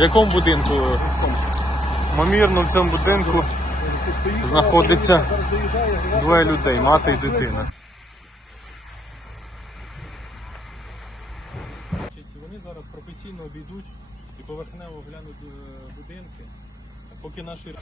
В якому будинку? Ймовірно, в цьому будинку знаходиться двоє людей, мати і дитина. Вони зараз професійно обійдуть і поверхнево глянуть е, будинки, поки наші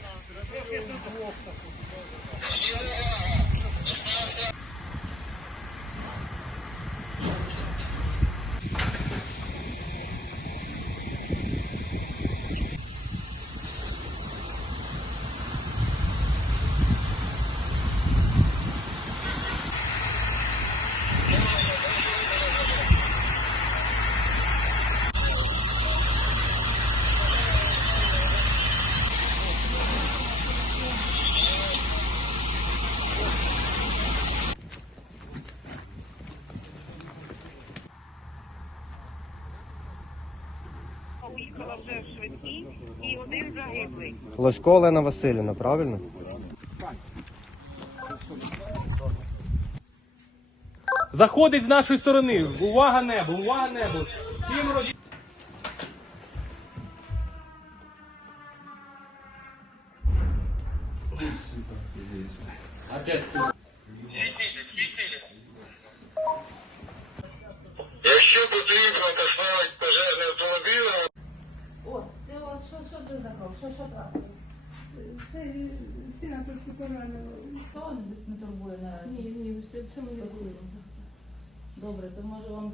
Поїхала вже в швидкій і один загиблий. Лосько Олена Васильівна, правильно? Заходить з нашої сторони. Увага небо, увага небо. Всім роді... Якщо потрібно доставити пожежний автомобіль, О, це у вас що, що це за кров? Що, що трапилось? Це спина трошки поранила. Що вас не турбує наразі? Ні, ні, це, це моє Добре, то може вам